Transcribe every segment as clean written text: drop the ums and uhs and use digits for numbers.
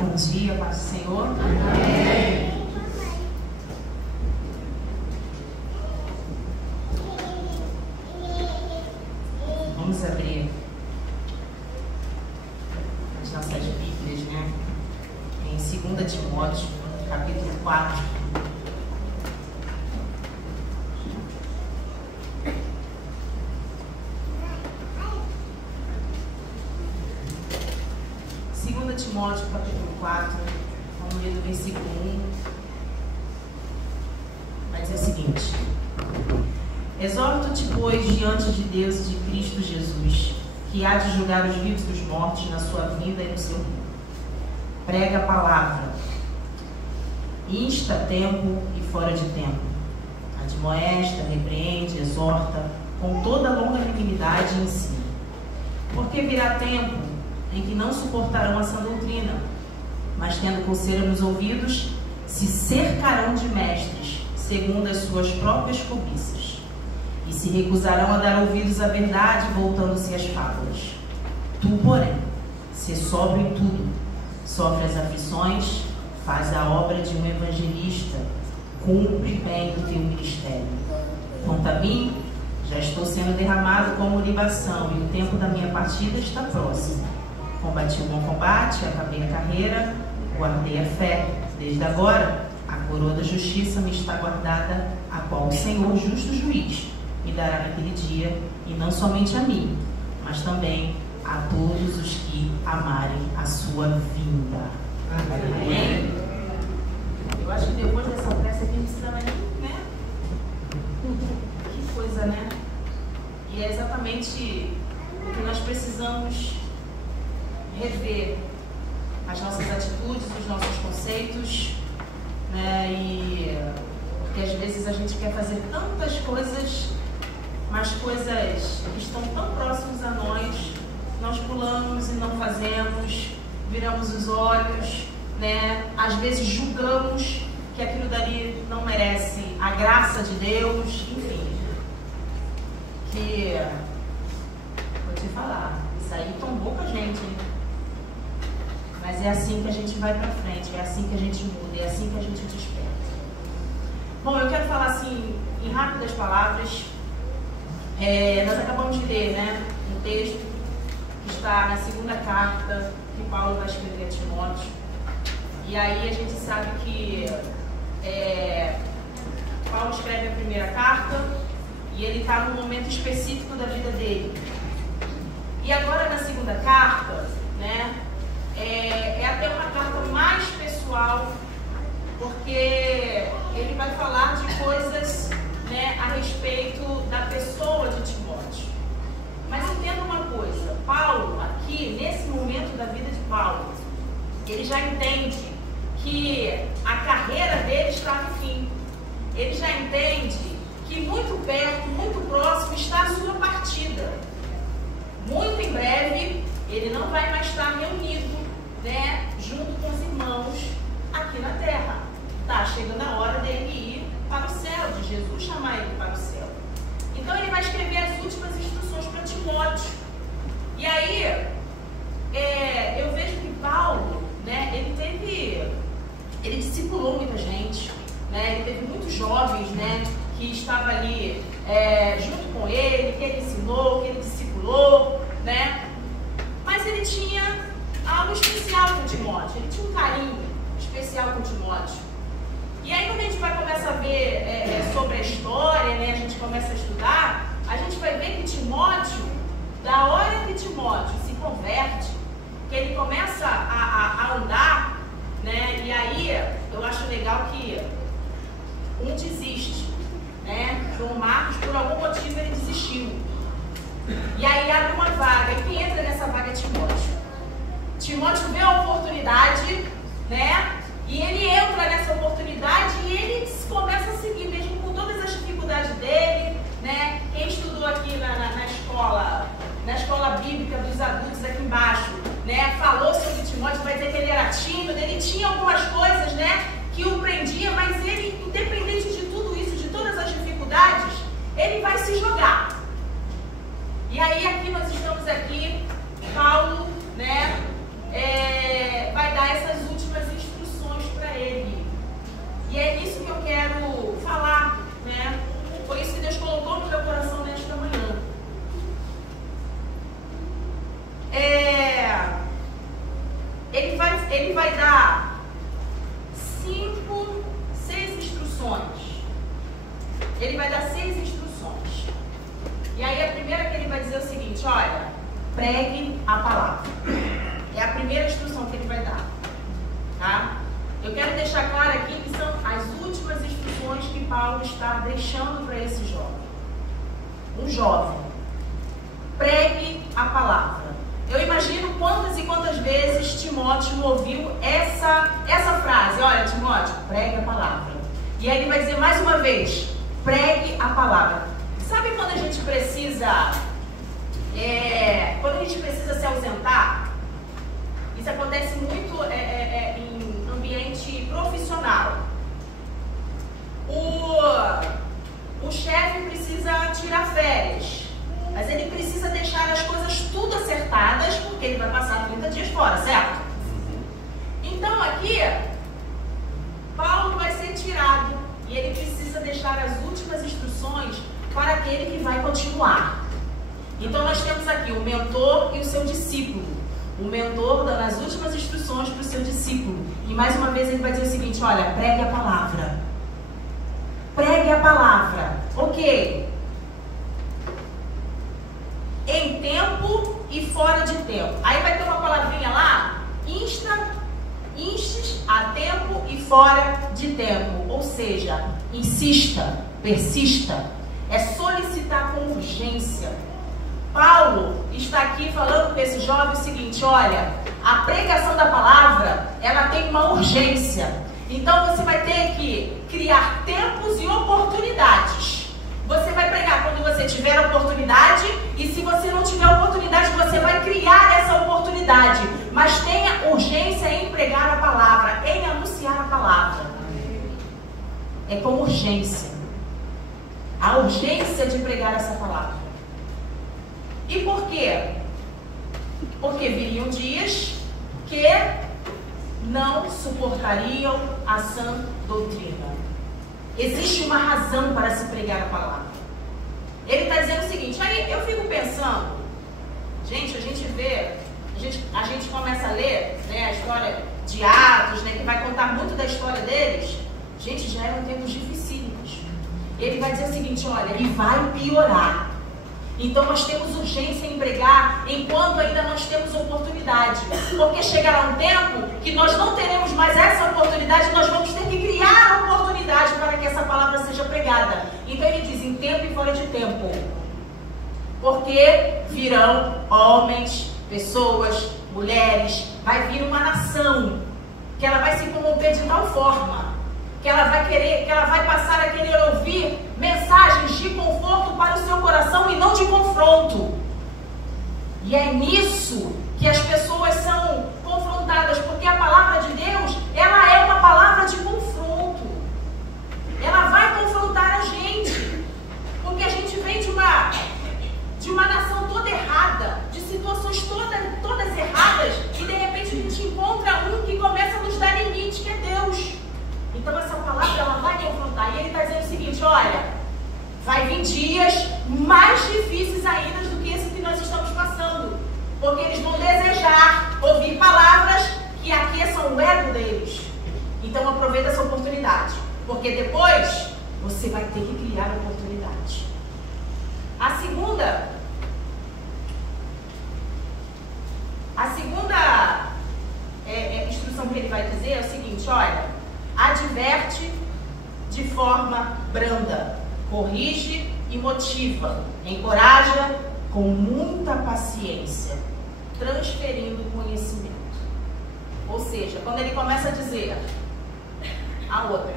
Bom dia, paz do Senhor. Amém. Vamos abrir as nossas Bíblias, né? Em 2 Timóteo, capítulo 4. Timóteo, capítulo 4, vamos ler do versículo 1, vai dizer o seguinte: Exorto-te, pois, diante de Deus e de Cristo Jesus, que há de julgar os vivos e os mortos na sua vinda e no seu reino. Prega a palavra, insta a tempo e fora de tempo, admoesta, repreende, exorta, com toda longanimidade e ensina. Porque virá tempo em que não suportarão a sã doutrina, mas tendo coceira nos ouvidos, se cercarão de mestres, segundo as suas próprias cobiças, e se recusarão a dar ouvidos à verdade, voltando-se às fábulas. Tu, porém, sê sóbrio em tudo, sofre as aflições, faz a obra de um evangelista, cumpre bem o teu ministério. Quanto a mim, já estou sendo derramado como libação, e o tempo da minha partida está próximo. Combati o bom combate, acabei a carreira, guardei a fé. Desde agora, a coroa da justiça me está guardada, a qual o Senhor, justo juiz, me dará naquele dia, e não somente a mim, mas também a todos os que amarem a sua vinda. Amém? Eu acho que depois dessa pressa aqui não precisa mais, né? Que coisa, né? E é exatamente o que nós precisamos rever, as nossas atitudes, os nossos conceitos, né? E porque às vezes a gente quer fazer tantas coisas, mas coisas que estão tão próximas a nós pulamos e não fazemos, viramos os olhos, né? Às vezes julgamos que aquilo dali não merece a graça de Deus, enfim. Que, vou te falar, isso aí tombou com a gente, hein? Mas é assim que a gente vai pra frente, é assim que a gente muda, é assim que a gente desperta. Bom, eu quero falar assim, em rápidas palavras. Nós acabamos de ler, né, um texto que está na segunda carta que Paulo vai escrever a Timóteo. E aí a gente sabe que Paulo escreve a primeira carta e ele está num momento específico da vida dele. E agora na segunda carta, né, é até uma carta mais pessoal, porque ele vai falar de coisas, né, a respeito da pessoa de Timóteo. Mas entenda uma coisa, Paulo, aqui, nesse momento da vida de Paulo, ele já entende que a carreira dele está no fim. Ele já entende que muito perto, muito próximo está a sua partida. Muito em breve, ele não vai mais estar reunido, né, junto com os irmãos aqui na terra. Está chegando a hora dele ir para o céu, de Jesus chamar ele para o céu. Então ele vai escrever as últimas instruções para Timóteo. E aí, eu vejo que Paulo, né, ele discipulou muita gente, né, ele teve muitos jovens, né, que estavam ali junto com ele, que ele ensinou, que ele discipulou, né, mas ele tinha algo especial com Timóteo, ele tinha um carinho especial com Timóteo. E aí quando a gente vai começar a ver sobre a história, né, a gente começa a estudar, a gente vai ver que Timóteo, da hora que Timóteo se converte, que ele começa a andar, né, e aí eu acho legal que um desiste, né, João Marcos, por algum motivo ele desistiu. E aí abre uma vaga, e quem entra nessa vaga é Timóteo. Timóteo vê a oportunidade, né? E ele entra nessa oportunidade e ele começa a seguir, mesmo com todas as dificuldades dele, né? Quem estudou aqui na escola bíblica dos adultos aqui embaixo, né? Falou sobre Timóteo, vai dizer que ele era tímido, ele tinha algumas coisas, né, que o prendia, mas ele, independente de tudo isso, de todas as dificuldades, ele vai se jogar. E aí aqui nós estamos aqui, Paulo, né, vai dar essas últimas ele vai dar 6 instruções. Ele vai dar 6 instruções. E aí a primeira que ele vai dizer é o seguinte, olha, pregue a palavra. É a primeira instrução que ele vai dar. Tá? Eu quero deixar claro aqui que são as últimas instruções que Paulo está deixando para esse jovem. Um jovem. Pregue a palavra. Eu imagino quantas e quantas vezes Timóteo ouviu essa frase. Olha, Timóteo, pregue a palavra. E aí ele vai dizer mais uma vez, pregue a palavra. Sabe quando a gente precisa se ausentar? Isso acontece muito em ambiente profissional. O chefe precisa tirar férias, mas ele precisa deixar as coisas tudo acertadas, porque ele vai passar 30 dias fora, certo? Então aqui, Paulo vai ser tirado e ele precisa deixar as últimas instruções para aquele que vai continuar. Então nós temos aqui o mentor e o seu discípulo. O mentor dando as últimas instruções para o seu discípulo. E mais uma vez ele vai dizer o seguinte, olha, pregue a palavra. Pregue a palavra. Ok. Em tempo e fora de tempo. Aí vai ter uma palavrinha lá, instes a tempo e fora de tempo. Ou seja, insista, persista. É solicitar com urgência. Paulo está aqui falando com esse jovem o seguinte, olha, a pregação da palavra, ela tem uma urgência. Então você vai ter que criar tempos e oportunidades. Você vai pregar quando você tiver oportunidade e se você não tiver oportunidade, você vai criar essa oportunidade. Mas tenha urgência em pregar a palavra, em anunciar a palavra. É com urgência. A urgência de pregar essa palavra. E por quê? Porque viriam dias que não suportariam a sã doutrina. Existe uma razão para se pregar a palavra. Ele está dizendo o seguinte, aí eu fico pensando, gente, a gente começa a ler, né, a história de Atos, né, que vai contar muito da história deles. Gente, já eram tempos dificílimos. Ele vai dizer o seguinte, olha, e vai piorar. Então nós temos urgência em pregar enquanto ainda nós temos oportunidade. Porque chegará um tempo que nós não teremos mais essa oportunidade, nós vamos ter que criar oportunidade para que essa palavra seja pregada. Então ele diz, em tempo e fora de tempo. Porque virão homens, pessoas, mulheres, vai vir uma nação que ela vai se corromper de tal forma que ela vai passar a querer ouvir mensagens de conforto para o seu coração e não de confronto. E é nisso que as pessoas são confrontadas, porque a palavra de Deus, ela é uma palavra de confronto. Ela vai confrontar a gente, porque a gente vem de uma nação toda errada, de situações todas erradas, e de repente a gente encontra um que começa a nos dar limite, que é Deus. Então essa palavra, ela vai confrontar. E ele está dizendo o seguinte, olha, vai vir dias mais difíceis ainda do que esse que nós estamos passando. Porque eles vão desejar ouvir palavras que aqueçam o ego deles. Então aproveita essa oportunidade. Porque depois você vai ter que criar a oportunidade. A segunda instrução que ele vai dizer é o seguinte, olha, adverte de forma branda, corrige e motiva, encoraja com muita paciência, transferindo conhecimento. Ou seja, quando ele começa a dizer a outra,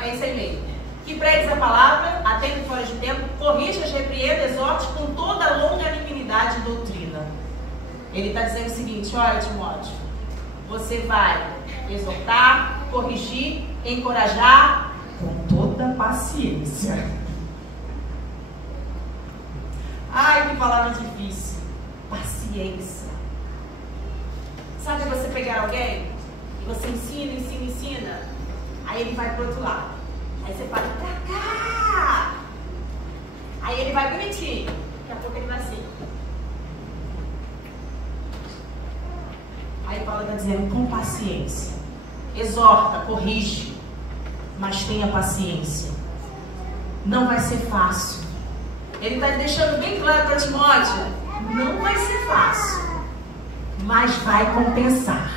é isso aí mesmo, que pregues a palavra, a tempo e fora de tempo, corrija, repreenda, exorte com toda a longanimidade e doutrina. Ele está dizendo o seguinte, olha, Timóteo, você vai exortar, corrigir, encorajar com toda paciência. Ai, que palavra difícil. Paciência. Sabe você pegar alguém e você ensina, aí ele vai pro outro lado. Aí você fala, pra cá! Aí ele vai bonitinho. Daqui a pouco ele vai assim. Aí Paulo está dizendo com paciência. Exorta, corrige, mas tenha paciência. Não vai ser fácil. Ele está deixando bem claro para Timóteo, não vai ser fácil, mas vai compensar.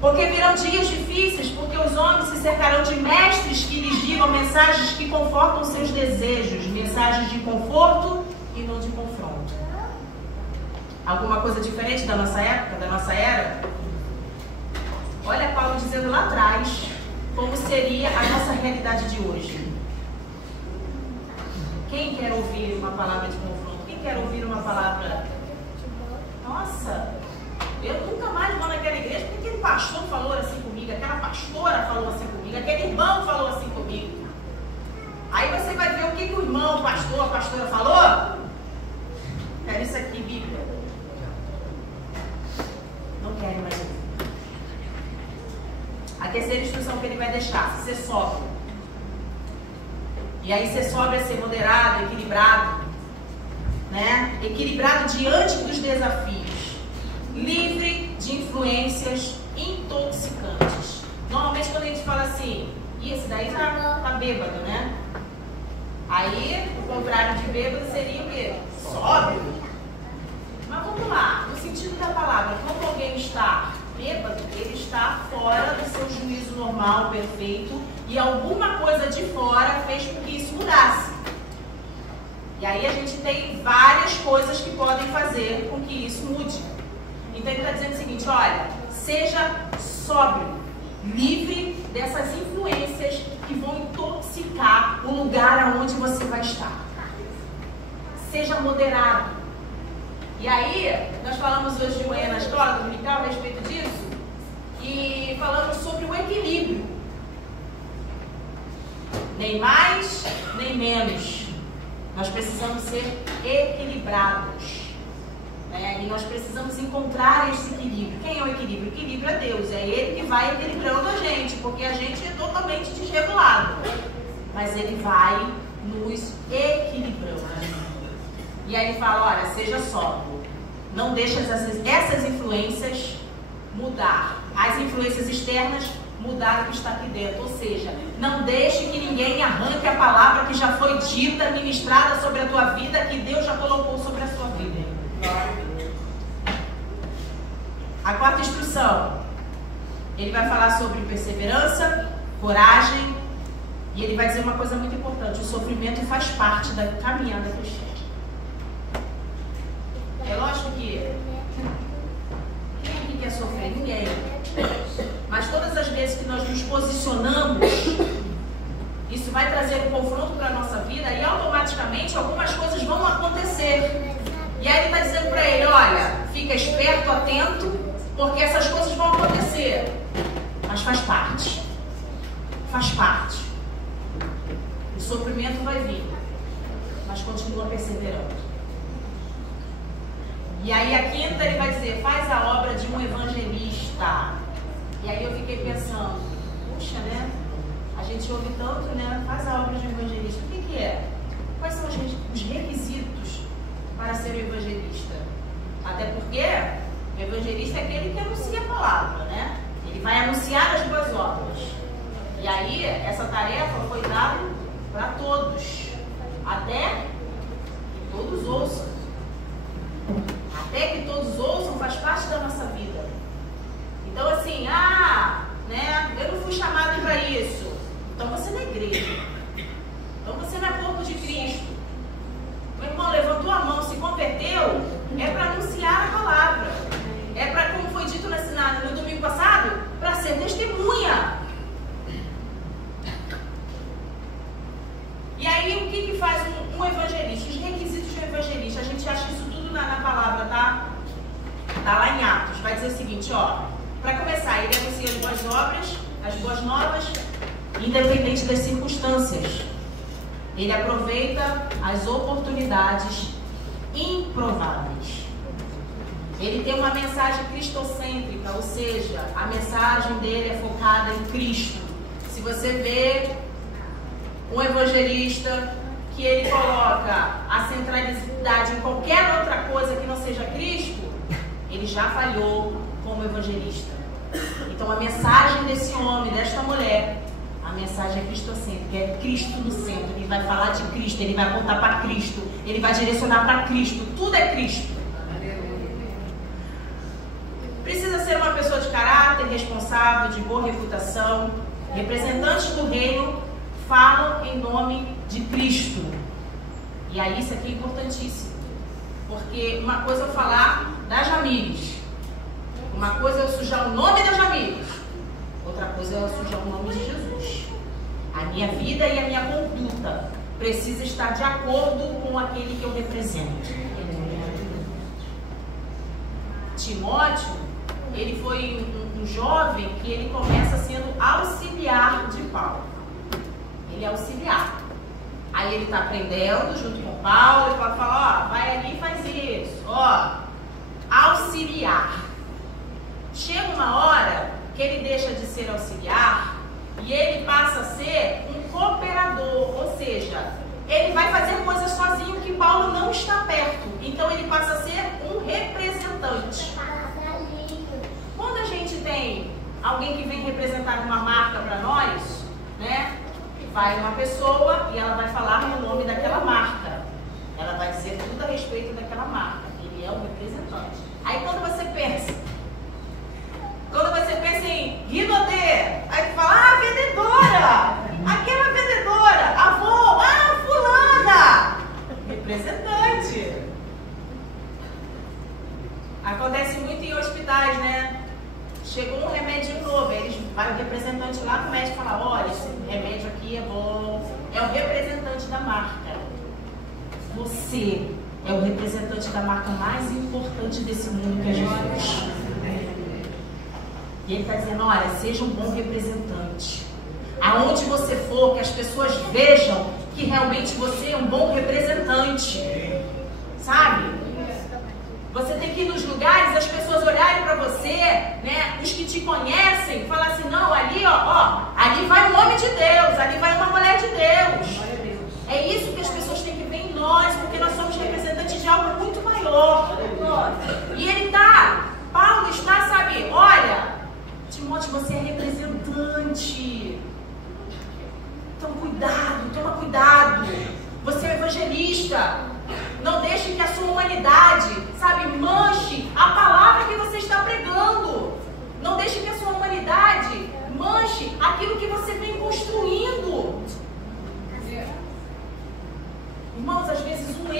Porque virão dias difíceis, porque os homens se cercarão de mestres que lhes digam mensagens que confortam seus desejos, mensagens de conforto e não de confronto. Alguma coisa diferente da nossa época, da nossa era? Olha Paulo dizendo lá atrás como seria a nossa realidade de hoje. Quem quer ouvir uma palavra de confronto? Quem quer ouvir uma palavra? Nossa, eu nunca mais vou naquela igreja porque aquele pastor falou assim comigo, aquela pastora falou assim comigo, aquele irmão falou assim comigo. Aí você vai ver o que o irmão, o pastor, a pastora falou. Era isso aqui, Bíblia. Não querem mais ouvir. A terceira instrução que ele vai deixar: ser sóbrio. E aí ser sóbrio é ser moderado, equilibrado, né? Equilibrado diante dos desafios, livre de influências intoxicantes. Normalmente quando a gente fala assim, e esse daí tá bêbado, né? Aí o contrário de bêbado seria o quê? Sóbrio. Mas vamos lá, no sentido da palavra, quando alguém está bêbado, ele está fora do seu juízo normal, perfeito, e alguma coisa de fora fez com que isso mudasse. E aí a gente tem várias coisas que podem fazer com que isso mude. Então ele está dizendo o seguinte, olha, seja sóbrio, livre dessas influências que vão intoxicar o lugar aonde você vai estar. Seja moderado. E aí, nós falamos hoje de manhã na escola dominical a respeito disso, e falamos sobre o equilíbrio. Nem mais, nem menos. Nós precisamos ser equilibrados. Né? E nós precisamos encontrar esse equilíbrio. Quem é o equilíbrio? O equilíbrio é Deus. É Ele que vai equilibrando a gente, porque a gente é totalmente desregulado. Mas Ele vai nos equilibrando. E aí ele fala, olha, seja sóbrio. Não deixe essas influências mudar. As influências externas mudar o que está aqui dentro. Ou seja, não deixe que ninguém arranque a palavra que já foi dita, ministrada sobre a tua vida, que Deus já colocou sobre a sua vida. A quarta instrução, ele vai falar sobre perseverança, coragem, e ele vai dizer uma coisa muito importante: o sofrimento faz parte da caminhada cristã. É lógico que quem aqui quer sofrer? Ninguém. Mas todas as vezes que nós nos posicionamos, isso vai trazer um confronto para a nossa vida e automaticamente algumas coisas vão acontecer. E aí ele está dizendo para ele, olha, fica esperto, atento, porque essas coisas vão acontecer. Mas faz parte. Faz parte. O sofrimento vai vir, mas continua perseverando. E aí a quinta ele vai dizer, faz a obra de um evangelista. E aí eu fiquei pensando, puxa, né? A gente ouve tanto, né? Faz a obra de um evangelista. O que é? Quais são os requisitos para ser um evangelista? Até porque o evangelista é aquele que anuncia a palavra, né? Ele vai anunciar as boas obras. E aí essa tarefa foi dada para todos. Até que todos ouçam. Até que todos ouçam faz parte da nossa vida. Então assim, né, eu não fui chamado para isso. Então você não é igreja. Então você não é corpo de Cristo. Meu irmão levantou a mão, se converteu, é para anunciar a palavra. É para, como foi dito no domingo passado, para ser testemunha. E aí o que faz um evangelista? Os requisitos de um evangelista, a gente acha isso tudo na palavra, tá? Tá lá em Atos. Vai dizer o seguinte, ó. Para começar, ele anuncia as boas obras, as boas novas, independente das circunstâncias. Ele aproveita as oportunidades improváveis. Ele tem uma mensagem cristocêntrica, ou seja, a mensagem dele é focada em Cristo. Se você vê um evangelista que ele coloca a centralidade em qualquer outra coisa que não seja Cristo, ele já falhou como evangelista. Então a mensagem desse homem, desta mulher, a mensagem é cristocêntrica, é Cristo no centro. Ele vai falar de Cristo, ele vai apontar para Cristo, ele vai direcionar para Cristo, tudo é Cristo. Precisa ser uma pessoa de caráter, responsável, de boa reputação. Representantes do reino falam em nome de Cristo. E aí isso aqui é importantíssimo, porque uma coisa é eu falar da Jamires, uma coisa é eu sujar o nome da Jamires, outra coisa é eu sujar o nome de Jesus. A minha vida e a minha conduta precisa estar de acordo com aquele que eu represento. Timóteo, ele foi um jovem que ele começa sendo auxiliar de Paulo. Ele é auxiliar. Aí ele está aprendendo junto com Paulo, ele pode falar, ó, vai ali e faz isso, ó, auxiliar. Chega uma hora que ele deixa de ser auxiliar e ele passa a ser um cooperador, ou seja, ele vai fazer coisas sozinho que Paulo não está perto, então ele passa a ser um representante. Quando a gente tem alguém que vem representar uma marca para nós, né? Vai uma pessoa e ela vai falar no nome daquela marca. Ela vai dizer tudo a respeito daquela marca. Ele é o representante. Aí quando você pensa em Rinodê, aí tu fala, vendedora! Aquela vendedora! Avô! Fulana! Representante. Acontece muito em hospitais, né? Chegou um remédio novo, vai o representante lá no médico falar, olha, esse remédio aqui é bom. É o representante da marca. Você é o representante da marca mais importante desse mundo, que é Jesus. E ele está dizendo, olha, seja um bom representante. Aonde você for, que as pessoas vejam que realmente você é um bom representante. Sabe? Você tem que ir nos lugares, as pessoas olharem para você, né? Os que te conhecem, falar assim, não, ali, ó, ali vai um homem de Deus, ali vai uma mulher de Deus. É isso que as pessoas têm que ver em nós, porque nós somos representantes de algo muito maior. E Paulo está, sabe, olha, Timóteo, você é representante. Então toma cuidado. Você é evangelista. Não deixe que a sua humanidade, sabe, manche a palavra que você está pregando. Não deixe que a sua humanidade manche aquilo que você vem construindo. Irmãos, às vezes um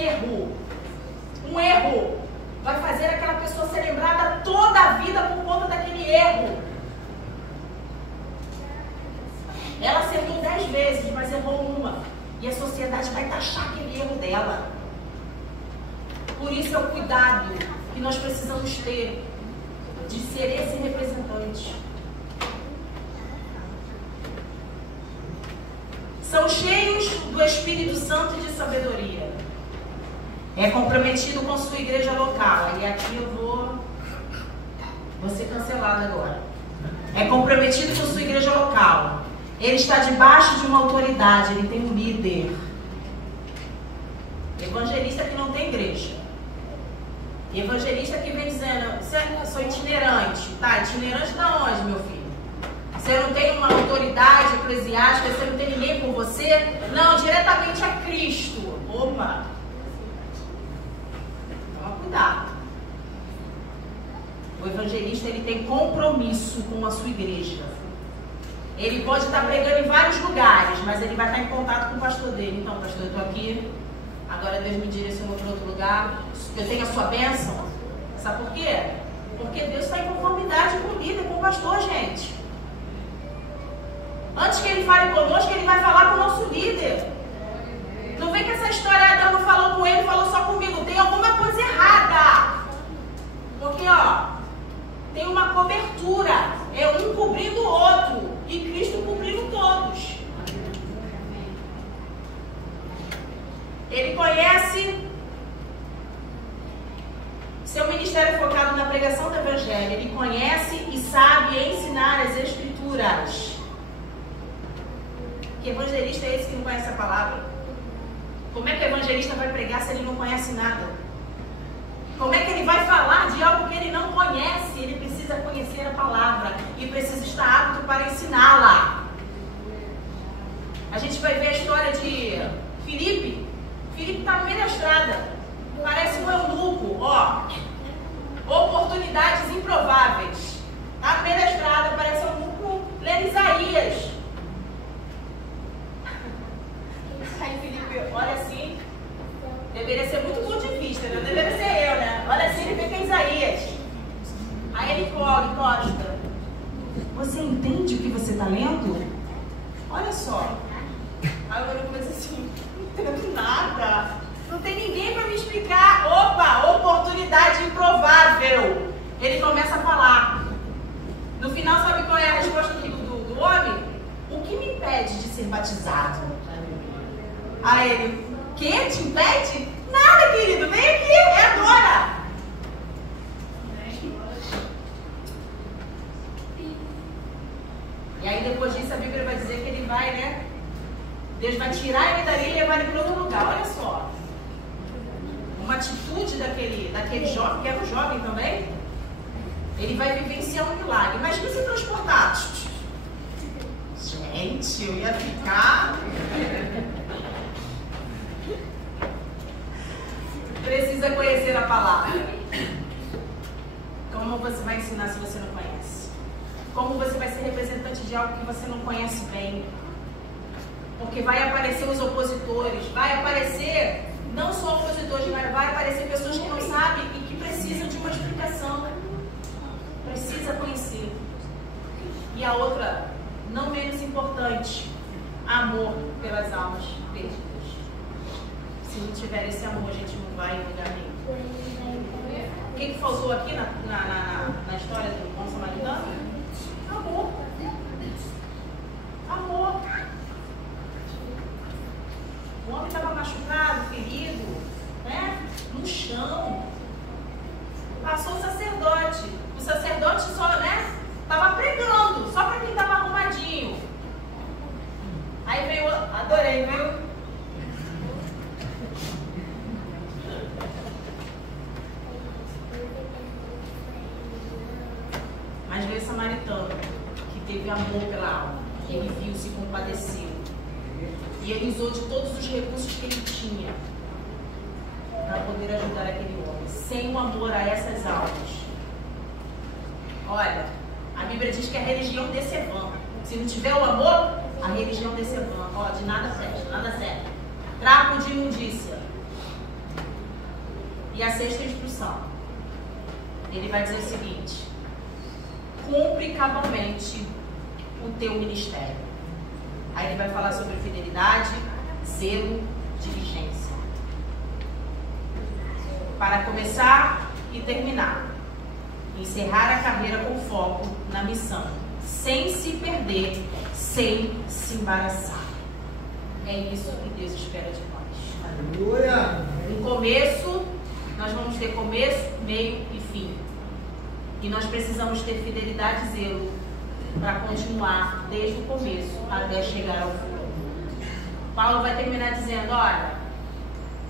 erro vai fazer aquela pessoa ser lembrada toda a vida por conta daquele erro. Ela acertou 10 vezes, mas errou uma. E a sociedade vai taxar aquele erro dela. Por isso é o cuidado que nós precisamos ter de ser esse representante. São cheios do Espírito Santo e de sabedoria. É comprometido com sua igreja local. E aqui eu vou ser cancelado agora. É comprometido com sua igreja local. Ele está debaixo de uma autoridade, ele tem um líder. Evangelista que não tem igreja. Evangelista que vem dizendo, sou itinerante. Tá, itinerante da onde, meu filho? Você não tem uma autoridade eclesiástica, você não tem ninguém por você? Não, diretamente a Cristo. Opa! Toma cuidado. O evangelista, ele tem compromisso com a sua igreja. Ele pode estar pregando em vários lugares, mas ele vai estar em contato com o pastor dele. Então, pastor, eu estou aqui, agora Deus me direcionou para outro lugar, eu tenho a sua bênção. Sabe por quê? Porque Deus está em conformidade com o líder, com o pastor, gente. Antes que ele fale conosco, ele vai falar com o nosso líder. Não vem que essa história, Deus não falou com ele, falou só comigo. Tem alguma coisa errada. Porque, tem uma cobertura. É um cobrindo o outro. E Cristo cobrindo todos. Ele conhece. Seu ministério focado na pregação do Evangelho. Ele conhece e sabe ensinar as Escrituras. Que evangelista é esse que não conhece a palavra? Como é que o evangelista vai pregar se ele não conhece nada? Como é que ele vai falar de algo que ele não conhece? Ele precisa conhecer a palavra e precisa estar apto para ensiná-la. A gente vai ver a história de Filipe. Filipe está no meio da estrada. Parece um eunuco, ó. Oportunidades improváveis. Está no meio da estrada, parece um eunuco lendo Isaías. Aí Filipe olha assim. Deveria ser muito bom de vista, né? Deveria ser eu, né? Olha assim, ele vê que é Isaías. Aí ele encosta. Você entende o que você está lendo? Olha só. Aí eu começo assim, não entendo nada. Não tem ninguém para me explicar. Opa, oportunidade improvável. Ele começa a falar. No final, sabe qual é a resposta do homem? O que me impede de ser batizado? Aí ele, o que te impede? Nada, querido, vem aqui, é agora. E aí depois disso a Bíblia vai dizer que ele vai, né? Deus vai tirar ele dali e levar ele para outro lugar. Olha só. Uma atitude daquele jovem, que era um jovem também. Ele vai vivenciar um milagre. Imagina se transportar. Gente, eu ia ficar... Precisa conhecer a palavra. Como você vai ensinar se você não conhece? Como você vai ser representante de algo que você não conhece bem? Porque vai aparecer os opositores, vai aparecer não só opositores, mas vai aparecer pessoas que não sabem e que precisam de uma explicação. Precisa conhecer. E a outra, não menos importante, amor pelas almas perdidas. Se não tiver esse amor, a gente não vai em lugar nenhum. O que faltou aqui na história do bom samaritano? Amor. Amor. O homem estava machucado, ferido, né? No chão. Passou o sacerdote. O sacerdote só, né? Estava pregando, só para quem estava arrumadinho. Aí veio, adorei, viu? Mas veio o samaritano, que teve amor pela alma. Ele viu, se compadeceu. E ele usou de todos os recursos que ele tinha para poder ajudar aquele homem. Sem o amor a essas almas. Olha, a Bíblia diz que a religião desse é vã. Se não tiver o amor, a religião desse é vã. Ó, de nada presta, nada serve. Trapo de imundícia. E a sexta instrução. Ele vai dizer o seguinte: cumpre cabalmente o teu ministério. Aí ele vai falar sobre fidelidade, zelo, diligência. Para começar e terminar. Encerrar a carreira com foco na missão. Sem se perder, sem se embaraçar. É isso que Deus espera de nós. Aleluia! No começo, nós vamos ter começo, meio e fim. E nós precisamos ter fidelidade e zelo para continuar desde o começo até chegar ao fim. Paulo vai terminar dizendo: olha,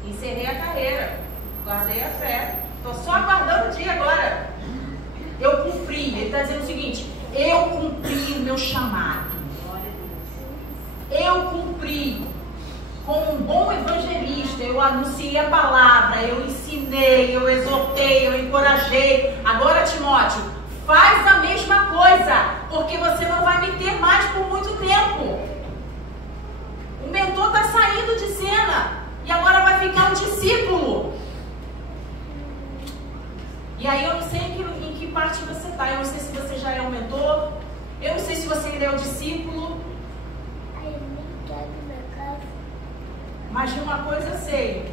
encerrei a carreira, guardei a fé, estou só aguardando o dia agora. Eu cumpri. Ele está dizendo o seguinte: eu cumpri o meu chamado. Eu cumpri. Como um bom evangelista, eu anunciei a palavra, eu ensinei, eu exortei, eu encorajei. Agora, Timóteo, faz a mesma coisa, porque você não vai me ter mais por muito tempo. O mentor está saindo de cena e agora vai ficar um discípulo. E aí eu não sei em que parte você está. Eu não sei se você já é um mentor, eu não sei se você ainda é um discípulo. Mas de uma coisa eu sei,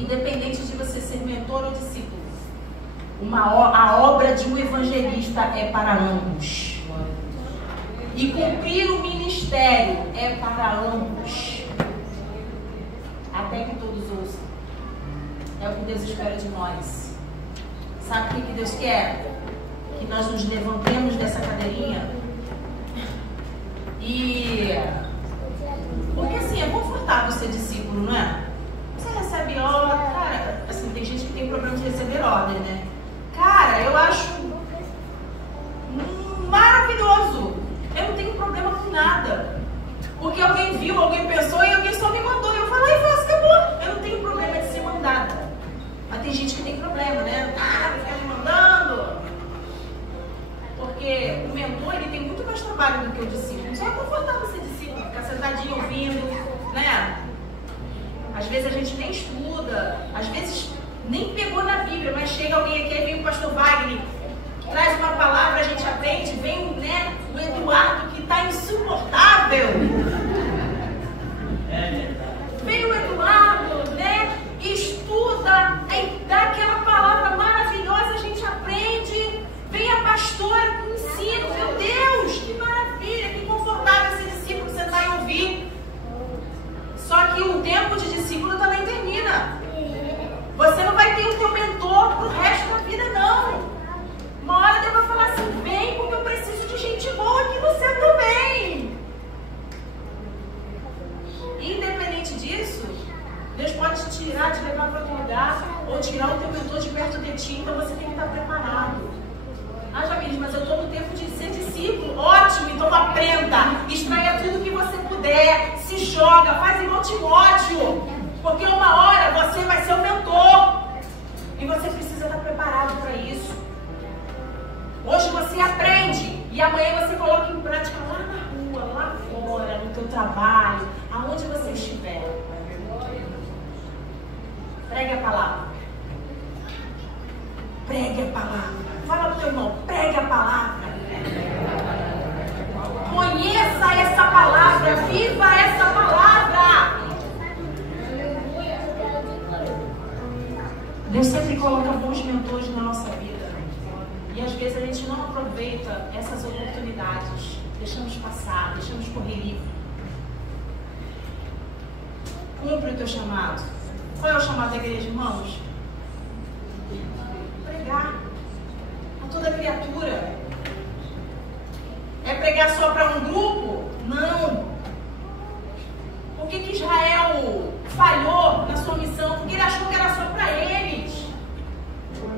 independente de você ser mentor ou discípulo, a obra de um evangelista é para ambos. E cumprir o ministério é para ambos. Até que todos ouçam. É o que Deus espera de nós. Sabe o que Deus quer? Que nós nos levantemos dessa cadeirinha e... Porque assim, é confortável ser discípulo, não é? Você recebe, ó, cara, assim, tem gente que tem problema de receber ordem, né? Cara, eu acho maravilhoso. Eu não tenho problema com nada. Porque alguém viu, alguém pensou e alguém só me mandou. Eu falei e faço, acabou. Eu não tenho problema de ser mandada. Mas tem gente que tem problema, né? Ah, vai ficar me mandando. Porque o mentor, ele tem muito mais trabalho do que o discípulo. Só é confortável ser discípulo, ficar sentadinho ouvindo, né? Às vezes a gente nem estuda, às vezes nem pegou na Bíblia, mas chega alguém aqui, aí vem o pastor Wagner, traz uma palavra, a gente aprende, vem, né, o Eduardo que está insuportável. Vem o Eduardo, né, estuda, aí dá aquela palavra maravilhosa, a gente aprende. Vem a pastora com ensino, meu Deus, que maravilha, que confortável esse discípulo sentar e ouvir. Só que o tempo de discípulo também termina. Você não vai ter o teu mentor pro resto da vida, não. Uma hora Deus vai falar assim, vem porque eu preciso de gente boa aqui no céu também. Independente disso, Deus pode te tirar, te levar para outro lugar, ou tirar o teu mentor de perto de ti, então você tem que estar preparado. Ah, Jamile, mas eu estou no tempo de ser discípulo. Ótimo, então aprenda. Extraia tudo que você puder. Se joga, faz igual Timóteo. Porque uma hora você vai ser o mentor. E você precisa estar preparado para isso. Hoje você aprende. E amanhã você coloca em prática lá na rua, lá fora, no teu trabalho, aonde você estiver. Pregue a palavra. Pregue a palavra. Fala para o teu irmão, pregue a palavra. Conheça essa palavra, viva essa palavra. Deus sempre coloca bons mentores na nossa vida. E às vezes a gente não aproveita essas oportunidades. Deixamos passar, deixamos correr livre. Cumpre o teu chamado. Qual é o chamado da igreja, irmãos? Pregar. Toda criatura. É pregar só para um grupo? Não. Por que Israel falhou na sua missão? Porque ele achou que era só para eles.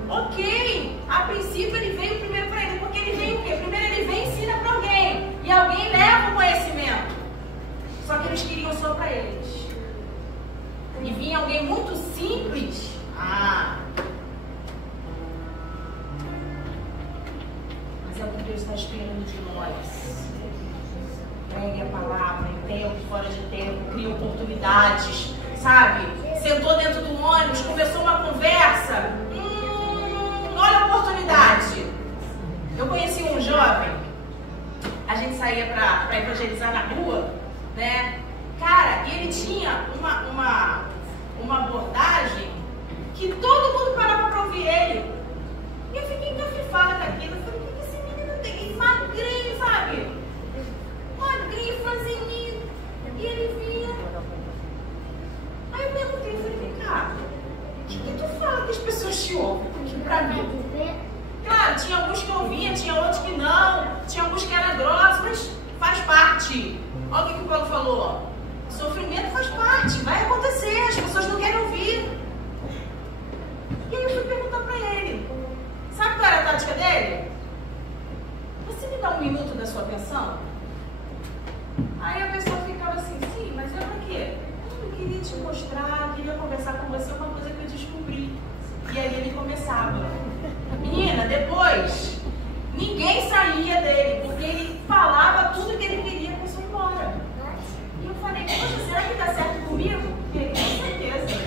Ok. A princípio ele veio primeiro para ele. Porque ele veio o quê? Primeiro ele vem e ensina para alguém. E alguém leva o conhecimento. Só que eles queriam só para eles. E vinha alguém muito simples. É o que Deus está esperando de nós. Pregue a palavra, em tempo, fora de tempo, crie oportunidades, sabe? Sentou dentro do ônibus, começou uma conversa. Olha a oportunidade. Eu conheci um jovem, a gente saía para evangelizar na rua, né? Cara, e ele tinha uma abordagem que todo mundo parava para ouvir ele. E eu fiquei encafifada daquilo. Eu falei, magrinho, sabe? Magrinho, franzininho. E ele vinha. Aí eu perguntei, eu falei, vem cá, o que tu fala que as pessoas te ouvem? Porque pra mim, claro, tinha alguns que ouviam, tinha outros que não, tinha alguns que eram grossos, mas faz parte. Olha o que o Paulo falou. Sofrimento faz parte, vai acontecer, as pessoas não querem ouvir. E aí eu fui perguntar pra ele, sabe qual era a tática dele? Você me dá um minuto da sua atenção? Aí a pessoa ficava assim, sim, mas é pra quê? Eu queria te mostrar, queria conversar com você uma coisa que eu descobri. E aí ele começava. Menina, depois, ninguém saía dele, porque ele falava tudo que ele queria para você ir embora. E eu falei, poxa, será que dá certo comigo? Ele, com certeza.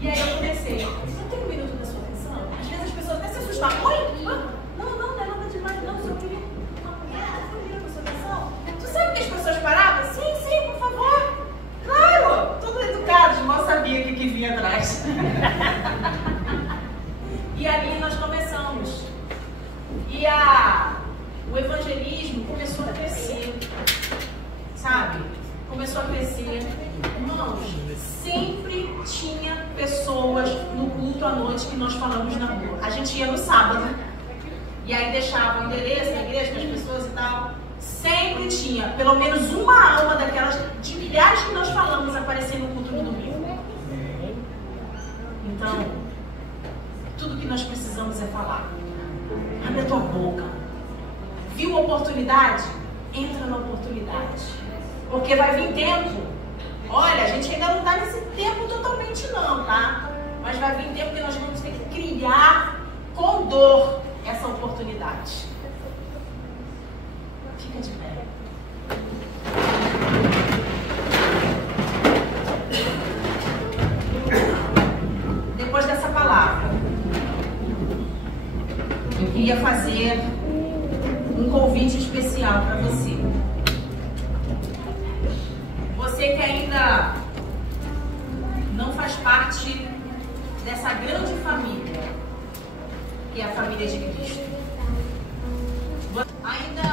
E aí eu comecei, não tem um minuto da sua atenção? Às vezes as pessoas até se assustam. Oi? Não é nada demais, não. Só queria uma mulher, um minuto da sua atenção. Tu sabe que as pessoas paravam? Sim, por favor. Claro, todos educados, mal sabia o que vinha atrás. E ali nós começamos. E o evangelismo começou a crescer. Sabe? Começou a crescer. Irmãos, sempre tinha pessoas no culto à noite que nós falamos na rua. A gente ia no sábado. E aí deixava o endereço da igreja para as pessoas e tal. Sempre tinha pelo menos uma alma daquelas de milhares que nós falamos aparecer no culto no domingo. Então, tudo que nós precisamos é falar. Abre a tua boca. Viu a oportunidade? Entra na oportunidade. Porque vai vir tempo. Olha, a gente ainda não está nesse tempo totalmente não, tá? Mas vai vir tempo que nós vamos ter que criar com dor essa oportunidade. Fica de pé. Depois dessa palavra, eu queria fazer um convite especial para você. Você que ainda não faz parte dessa grande família, que é a família de Cristo. Ainda